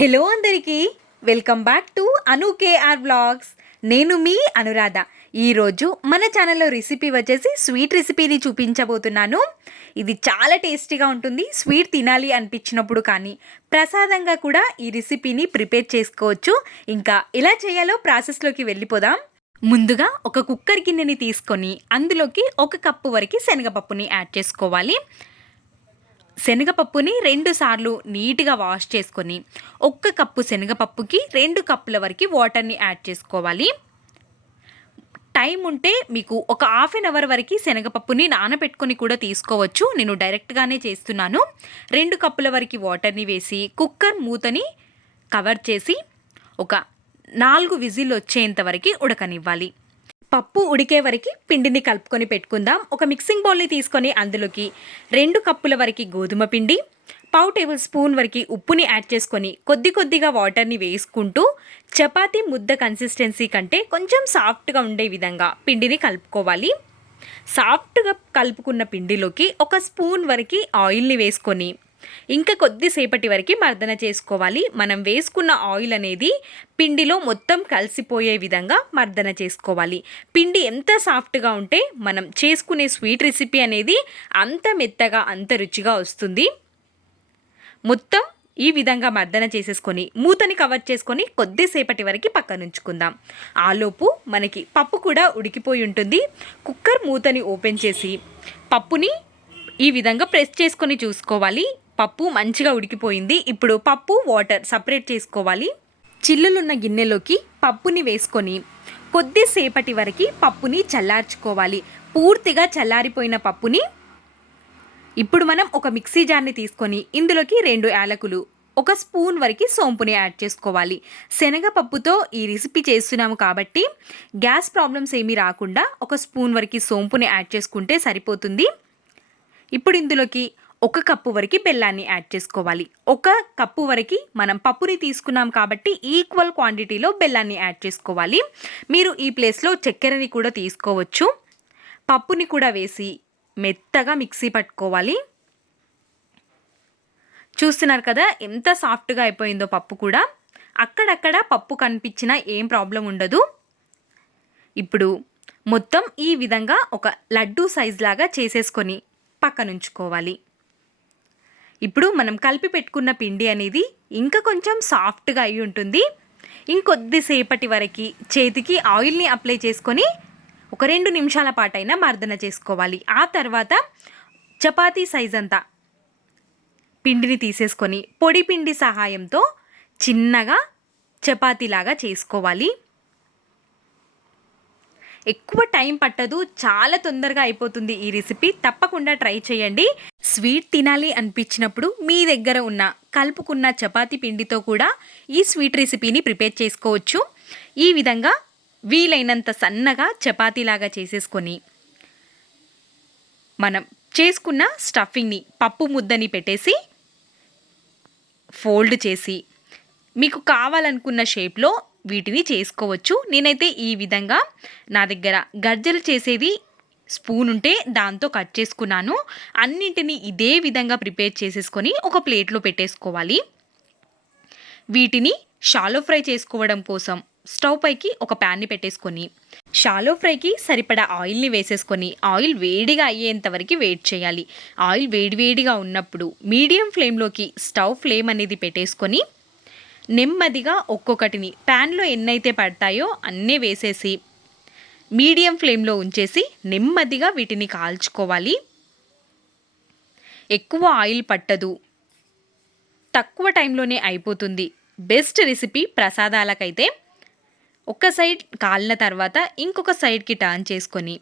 Hello అందరికీ welcome back to Anu KR vlogs. నేను మీ అనురాధ. ఈరోజు మన ఛానల్లో రెసిపీ వచ్చేసి స్వీట్ రెసిపీని చూపించబోతున్నాను. ఇది చాలా టేస్టీగా ఉంటుంది. స్వీట్ తినాలి అనిపించినప్పుడు కానీ ప్రసాదంగా కూడా ఈ రెసిపీని ప్రిపేర్ చేసుకోవచ్చు. ఇంకా ఎలా చేయాలో ప్రాసెస్లోకి వెళ్ళిపోదాం. ముందుగా ఒక కుక్కర్ గిన్నెని తీసుకొని అందులోకి 1 కప్పు వరకు శనగపప్పుని యాడ్ చేసుకోవాలి. శనగపప్పుని 2 సార్లు నీట్గా వాష్ చేసుకొని 1 కప్పు శనగపప్పుకి 2 కప్పుల వరకు వాటర్ని యాడ్ చేసుకోవాలి. టైం ఉంటే మీకు ఒక హాఫ్ అన్ అవర్ వరకు శనగపప్పుని నానబెట్టుకొని కూడా తీసుకోవచ్చు. నేను డైరెక్ట్గానే చేస్తున్నాను. 2 కప్పుల వరకు వాటర్ని వేసి కుక్కర్ మూతని కవర్ చేసి ఒక 4 విజిల్ వచ్చేంత వరకు ఉడకనివ్వాలి. పప్పు ఉడికే వరకు పిండిని కలుపుకొని పెట్టుకుందాం. ఒక మిక్సింగ్ బౌల్ని తీసుకొని అందులోకి 2 కప్పుల వరకు గోధుమ పిండి, 1/2 టేబుల్ స్పూన్ వరకు ఉప్పుని యాడ్ చేసుకొని కొద్దిగా వాటర్ని వేసుకుంటూ చపాతీ ముద్ద కన్సిస్టెన్సీ కంటే కొంచెం సాఫ్ట్గా ఉండే విధంగా పిండిని కలుపుకోవాలి. సాఫ్ట్గా కలుపుకున్న పిండిలోకి 1 స్పూన్ వరకు ఆయిల్ని వేసుకొని ఇంకా కొద్దిసేపటి వరకు మర్దన చేసుకోవాలి. మనం వేసుకున్న ఆయిల్ అనేది పిండిలో మొత్తం కలిసిపోయే విధంగా మర్దన చేసుకోవాలి. పిండి ఎంత సాఫ్ట్గా ఉంటే మనం చేసుకునే స్వీట్ రెసిపీ అనేది అంత మెత్తగా అంత రుచిగా వస్తుంది. మొత్తం ఈ విధంగా మర్దన చేసేసుకొని మూతని కవర్ చేసుకొని కొద్దిసేపటి వరకు పక్కనుంచుకుందాం. ఆలోపు మనకి పప్పు కూడా ఉడికిపోయి ఉంటుంది. కుక్కర్ మూతని ఓపెన్ చేసి పప్పుని ఈ విధంగా ప్రెస్ చేసుకొని చూసుకోవాలి. పప్పు మంచిగా ఉడికిపోయింది. ఇప్పుడు పప్పు వాటర్ సపరేట్ చేసుకోవాలి. చిల్లులున్న గిన్నెలోకి పప్పుని వేసుకొని కొద్దిసేపటి వరకు పప్పుని చల్లార్చుకోవాలి. పూర్తిగా చల్లారిపోయిన పప్పుని ఇప్పుడు మనం ఒక మిక్సీ జార్ని తీసుకొని ఇందులోకి 2 యాలకులు, 1 స్పూన్ వరకు సోంపుని యాడ్ చేసుకోవాలి. శనగపప్పుతో ఈ రెసిపీ చేస్తున్నాము కాబట్టి గ్యాస్ ప్రాబ్లమ్స్ ఏమీ రాకుండా 1 స్పూన్ వరకు సోంపుని యాడ్ చేసుకుంటే సరిపోతుంది. ఇప్పుడు ఇందులోకి 1 కప్పు వరకు బెల్లాన్ని యాడ్ చేసుకోవాలి. 1 కప్పు వరకు మనం పప్పుని తీసుకున్నాం కాబట్టి ఈక్వల్ క్వాంటిటీలో బెల్లాన్ని యాడ్ చేసుకోవాలి. మీరు ఈ ప్లేస్లో చక్కెరని కూడా తీసుకోవచ్చు. పప్పుని కూడా వేసి మెత్తగా మిక్సీ పట్టుకోవాలి. చూస్తున్నారు కదా ఎంత సాఫ్ట్గా అయిపోయిందో పప్పు కూడా. అక్కడక్కడ పప్పు కనిపించినా ఏం ప్రాబ్లం ఉండదు. ఇప్పుడు మొత్తం ఈ విధంగా ఒక లడ్డూ సైజ్ లాగా చేసేసుకొని పక్కనుంచుకోవాలి. ఇప్పుడు మనం కలిపి పెట్టుకున్న పిండి అనేది ఇంకా కొంచెం సాఫ్ట్గా అయి ఉంటుంది. ఇంకొద్దిసేపటి వరకు చేతికి ఆయిల్ని అప్లై చేసుకొని ఒక 2 నిమిషాల పాటైనా మర్దన చేసుకోవాలి. ఆ తర్వాత చపాతీ సైజ్ అంతా పిండిని తీసేసుకొని పొడి పిండి సహాయంతో చిన్నగా చపాతీలాగా చేసుకోవాలి. ఎక్కువ టైం పట్టదు, చాలా తొందరగా అయిపోతుంది ఈ రెసిపీ. తప్పకుండా ట్రై చేయండి. స్వీట్ తినాలి అనిపించినప్పుడు మీ దగ్గర ఉన్న కలుపుకున్న చపాతీ పిండితో కూడా ఈ స్వీట్ రెసిపీని ప్రిపేర్ చేసుకోవచ్చు. ఈ విధంగా వీలైనంత సన్నగా చపాతీలాగా చేసేసుకొని మనం చేసుకున్న స్టఫింగ్ని పప్పు ముద్దని పెట్టేసి ఫోల్డ్ చేసి మీకు కావాలనుకున్న షేప్లో వీటిని చేసుకోవచ్చు. నేనైతే ఈ విధంగా నా దగ్గర గర్జలు చేసేది స్పూన్ ఉంటే దాంతో కట్ చేసుకున్నాను. అన్నింటినీ ఇదే విధంగా ప్రిపేర్ చేసేసుకొని ఒక ప్లేట్లో పెట్టేసుకోవాలి. వీటిని షాలో ఫ్రై చేసుకోవడం కోసం స్టవ్ పైకి ఒక ప్యాన్ని పెట్టేసుకొని షాలో ఫ్రైకి సరిపడా ఆయిల్ని వేసేసుకొని ఆయిల్ వేడిగా అయ్యేంత వరకు వెయిట్ చేయాలి. ఆయిల్ వేడివేడిగా ఉన్నప్పుడు మీడియం ఫ్లేమ్లోకి స్టవ్ ఫ్లేమ్ అనేది పెట్టేసుకొని నెమ్మదిగా ఒక్కొక్కటిని ప్యాన్లో ఎన్నైతే పడతాయో అన్నీ వేసేసి మీడియం ఫ్లేమ్లో ఉంచేసి నెమ్మదిగా వీటిని కాల్చుకోవాలి. ఎక్కువ ఆయిల్ పట్టదు, తక్కువ టైంలోనే అయిపోతుంది. బెస్ట్ రెసిపీ ప్రసాదాలకైతే. ఒక సైడ్ కాలిన తర్వాత ఇంకొక సైడ్కి టర్న్ చేసుకొని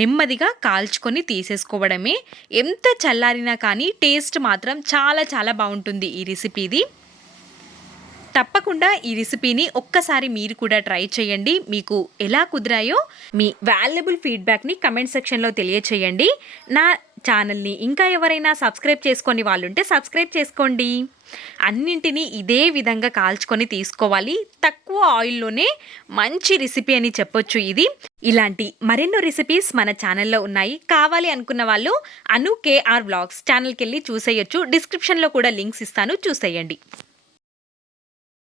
నెమ్మదిగా కాల్చుకొని తీసేసుకోవడమే. ఎంత చల్లారినా కానీ టేస్ట్ మాత్రం చాలా చాలా బాగుంటుంది ఈ రెసిపీది. తప్పకుండా ఈ రెసిపీని ఒక్కసారి మీరు కూడా ట్రై చేయండి. మీకు ఎలా కుదిరాయో మీ వాల్యుబుల్ ఫీడ్బ్యాక్ని కమెంట్ సెక్షన్లో తెలియచేయండి. నా ఛానల్ని ఇంకా ఎవరైనా సబ్స్క్రైబ్ చేసుకొని వాళ్ళుంటే సబ్స్క్రైబ్ చేసుకోండి. అన్నింటినీ ఇదే విధంగా కాల్చుకొని తీసుకోవాలి. తక్కువ ఆయిల్లోనే మంచి రెసిపీ అని చెప్పొచ్చు ఇది. ఇలాంటి మరెన్నో రెసిపీస్ మన ఛానల్లో ఉన్నాయి. కావాలి అనుకున్న వాళ్ళు అను కేఆర్ వ్లాగ్స్ ఛానల్కి వెళ్ళి చూసేయచ్చు. డిస్క్రిప్షన్లో కూడా లింక్స్ ఇస్తాను, చూసేయండి.